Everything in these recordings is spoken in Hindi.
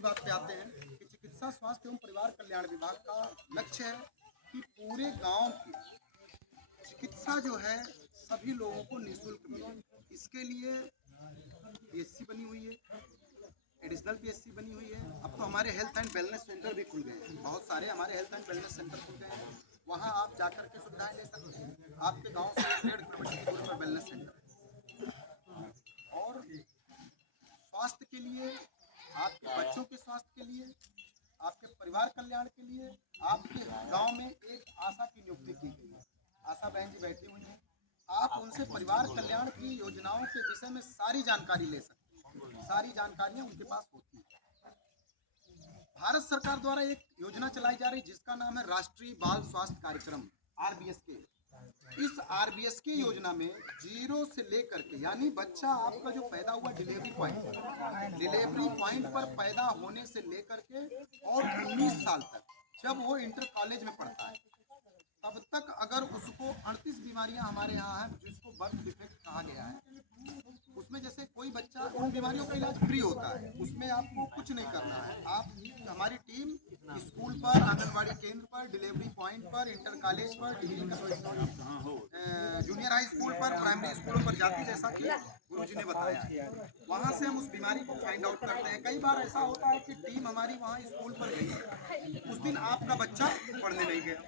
दूसरी बात पे आते हैं कि चिकित्सा स्वास्थ्य एवं परिवार कल्याण विभाग का लक्ष्य है कि पूरे गांव की चिकित्सा जो है सभी लोगों को निःशुल्क मिले। इसके लिए पीएचसी बनी हुई है, एडिशनल पीएचसी बनी हुई है। अब तो हमारे हेल्थ एंड वेलनेस सेंटर भी खुल गए हैं, बहुत सारे हमारे हेल्थ एंड वेलनेस सेंटर खुल गए हैं। वहाँ आप जाकर के सुविधाएं ले सकते हैं। आपके गांव से 1.5 किलोमीटर की दूरी पर वेलनेस सेंटर है। और स्वास्थ्य के लिए, आपके बच्चों के स्वास्थ्य के लिए, आपके परिवार कल्याण के लिए आपके गांव में एक आशा की नियुक्ति की गई है। आशा बहन जी बैठी हुई हैं, आप उनसे परिवार कल्याण की योजनाओं के विषय में सारी जानकारी ले सकते हैं। सारी जानकारियां उनके पास होती हैं। भारत सरकार द्वारा एक योजना चलाई जा रही जिसका नाम है राष्ट्रीय बाल स्वास्थ्य कार्यक्रम RBSK। इस RBSK योजना में 0 से लेकर के, यानी बच्चा आपका जो पैदा हुआ डिलीवरी पॉइंट पर पैदा होने से लेकर के और 19 साल तक जब वो इंटर कॉलेज में पढ़ता है तब तक अगर उसको 38 बीमारियां हमारे यहाँ हैं जिसको बर्थ डिफेक्ट कहा गया है, उसमें जैसे कोई बच्चा, उन बीमारियों का इलाज फ्री होता है, उसमें आपको कुछ नहीं करना है। आप, हमारी टीम स्कूल पर, आंगनबाड़ी केंद्र पर, डिलीवरी पॉइंट पर, इंटर कॉलेज पर, डिग्री जूनियर हाई स्कूल पर, प्राइमरी स्कूलों पर जाती, जैसा कि गुरुजी ने बताया। वहाँ से हम उस बीमारी को फाइंड आउट करते हैं। कई बार ऐसा होता है कि टीम हमारी वहाँ स्कूल पर गई है, उस दिन आपका बच्चा पढ़ने नहीं गया,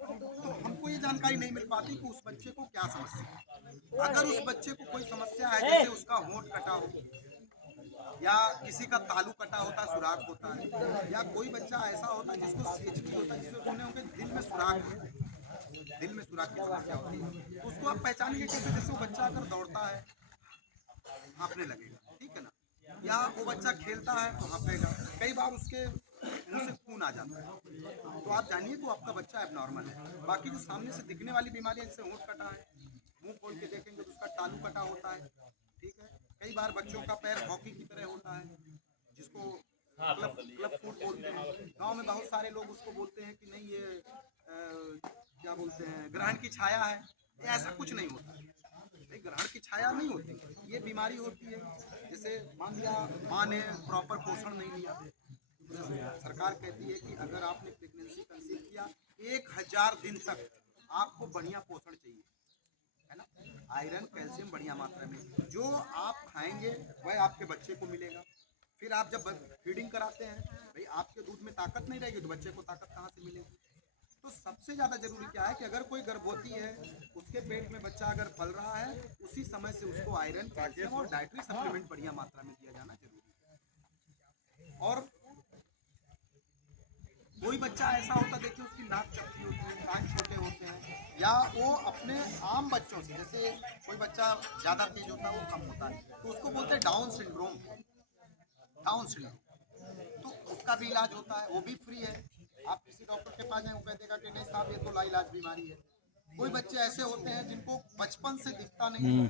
तो हमको ये जानकारी नहीं मिल पाती कि उस बच्चे को क्या समस्या है। अगर उस बच्चे को कोई समस्या है, जैसे उसका होंठ कटा हो, या किसी का तालू कटा होता है, सुराख होता है, या कोई बच्चा ऐसा होता है जिसको CHD होता है, जिसको सुने होंगे दिल में सुराख होता है, दिल में सुराख की समस्या होती है, तो उसको आप पहचानेंगे कैसे? जैसे वो बच्चा अगर दौड़ता है हाँफने लगेगा, ठीक है ना, या वो बच्चा खेलता है तो हाँफेगा, कई बार उसके मुंह से खून आ जाता है, तो आप जानिए तो आपका बच्चा एबनॉर्मल है। बाकी जो सामने से दिखने वाली बीमारियां, जैसे होंठ कटा है, मुंह खोल के देखेंगे तो उसका तालू कटा होता है, ठीक है। कई बार बच्चों का पैर हॉकी की तरह होता है, जिसको क्लब फुट बोलते हैं। गांव में बहुत सारे लोग उसको बोलते हैं कि नहीं ये क्या बोलते हैं, ग्रहण की छाया है। ऐसा कुछ नहीं होता है, नहीं, ग्रहण की छाया नहीं होती, ये बीमारी होती है। जैसे मान लिया माँ ने प्रॉपर पोषण नहीं लिया, सरकार कहती है कि अगर आपने प्रेगनेंसी कंसीव किया 1000 दिन तक आपको बढ़िया पोषण चाहिए, है ना, आयरन कैल्शियम बढ़िया मात्रा में, जो आप खाएंगे वह आपके बच्चे को मिलेगा। फिर आप जब फीडिंग कराते हैं, भाई आपके दूध में ताकत नहीं रहेगी तो बच्चे को ताकत कहाँ से मिलेगी? तो सबसे ज़्यादा जरूरी क्या है कि अगर कोई गर्भवती है, उसके पेट में बच्चा अगर पल रहा है, उसी समय से उसको आयरन कैल्शियम और डाइटरी सप्लीमेंट बढ़िया मात्रा में दिया जाना जरूरी है। और कोई बच्चा ऐसा होता, देखिए उसकी नाक चपटी होती है, कान छोटे होते हैं, या वो अपने आम बच्चों से, जैसे कोई बच्चा ज़्यादा तेज होता है वो कम होता है, तो उसको बोलते हैं डाउन सिंड्रोम। डाउन सिंड्रोम, तो उसका भी इलाज होता है, वो भी फ्री है। आप किसी डॉक्टर के पास जाए, वो कह देगा कि नहीं साहब ये तो लाइलाज बीमारी है। कोई बच्चे ऐसे होते हैं जिनको बचपन से दिखता नहीं,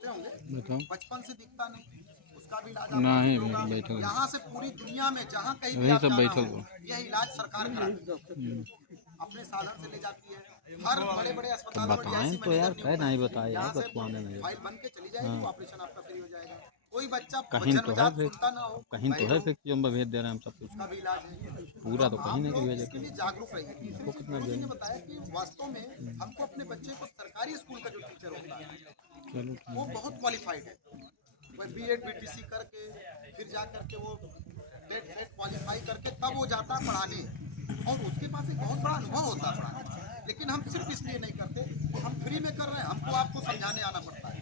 होंगे बचपन से दिखता नहीं, उसका भी इलाज आपको फ्री होगा। यहाँ से पूरी दुनिया में जहाँ कहीं भी आप जाना हो, यह इलाज सरकार कराती है, अपने साधन से ले जाती है। हर बड़े बड़े अस्पतालों में बताएं तो यार, कह नहीं बताया यार, बतवाने नहीं फाइल बन के चली जाएगी, ऑपरेशन आपका फ्री हो जाएगा। कोई बच्चा कहीं तो है जन्मजात फिर, सुनता ना हो, कहीं तो है फिर कि हम भेज दे रहे हैं हम सब कुछ, उसका भी इलाज है। पूरा तो कहीं नहीं लोग भेजे इसके लिए जागरूक रहिए। वो कितना गुरु जी भेज। ने बताया कि वास्तव में हमको अपने बच्चे को, सरकारी स्कूल का जो टीचर होता है चलो वो बहुत क्वालिफाइड है, वह BEd BTC करके फिर जा करके वो टेट क्वालिफाई करके तब वो जाता है पढ़ाने, और उसके पास एक बहुत बड़ा अनुभव होता है पढ़ाने। लेकिन हम सिर्फ इसलिए नहीं करते, हम फ्री में कर रहे हैं, हमको आपको समझाने आना पड़ता है।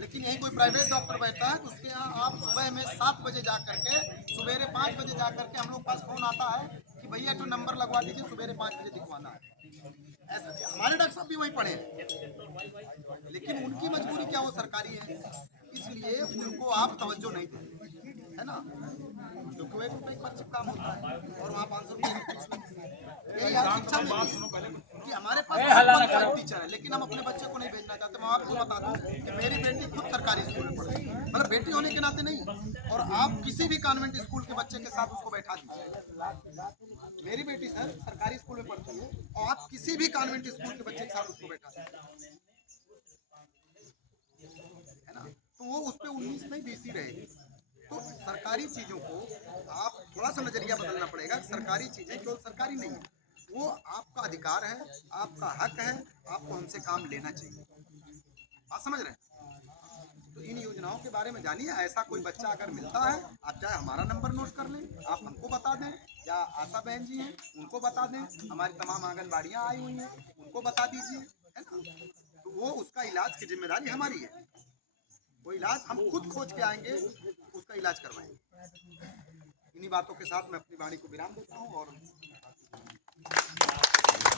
लेकिन यही कोई प्राइवेट डॉक्टर बैठता है तो उसके यहाँ आप सुबह में 7 बजे जा करके, सवेरे 5 बजे जा करके हम लोग पास फोन आता है कि भैया तो नंबर लगवा दीजिए, सवेरे 5 बजे दिखवाना है। ऐसा हमारे डॉक्टर साहब भी वही पढ़े हैं, लेकिन उनकी मजबूरी क्या, वो सरकारी है, इसलिए उनको आप तवज्जो नहीं देते, है ना। क्योंकि वो 1 रुपये पर काम होता है और वहाँ 500 रुपये। यही यार शिक्षा में कि हमारे पास बहुत क्वालिफाइड टीचर है, लेकिन हम अपने बच्चे को नहीं भेजना चाहते। मैं आपको बता दूं कि मेरी बेटी खुद सरकारी स्कूल में पढ़ती है, मतलब बेटी होने के नाते नहीं, और आप किसी भी कॉन्वेंट स्कूल के बच्चे के साथ उसको बैठा दीजिए। मेरी बेटी सर सरकारी स्कूल में पढ़ती है, और आप किसी भी कॉन्वेंट स्कूल के बच्चे के साथ उसको बैठा दीजिए, है ना, तो वो उस पर 19 नहीं 20 ही रहेगी। तो सरकारी चीज़ों को आप थोड़ा सा नज़रिया बदलना पड़ेगा। सरकारी चीज़ें केवल सरकारी नहीं है, वो आपका अधिकार है, आपका हक है, आपको हमसे काम लेना चाहिए। बात समझ रहे हैं? तो इन योजनाओं के बारे में जानिए। ऐसा कोई बच्चा अगर मिलता है, आप चाहे हमारा नंबर नोट कर लें, आप हमको बता दें, या आशा बहन जी हैं उनको बता दें, हमारी तमाम आंगनबाड़ियाँ आई हुई हैं उनको बता दीजिए, है ना? तो वो उसका इलाज की जिम्मेदारी हमारी है। वो इलाज हम खुद खोज के आएंगे, उसका इलाज करवाएंगे। इन्हीं बातों के साथ मैं अपनी वाणी को विराम देता हूँ और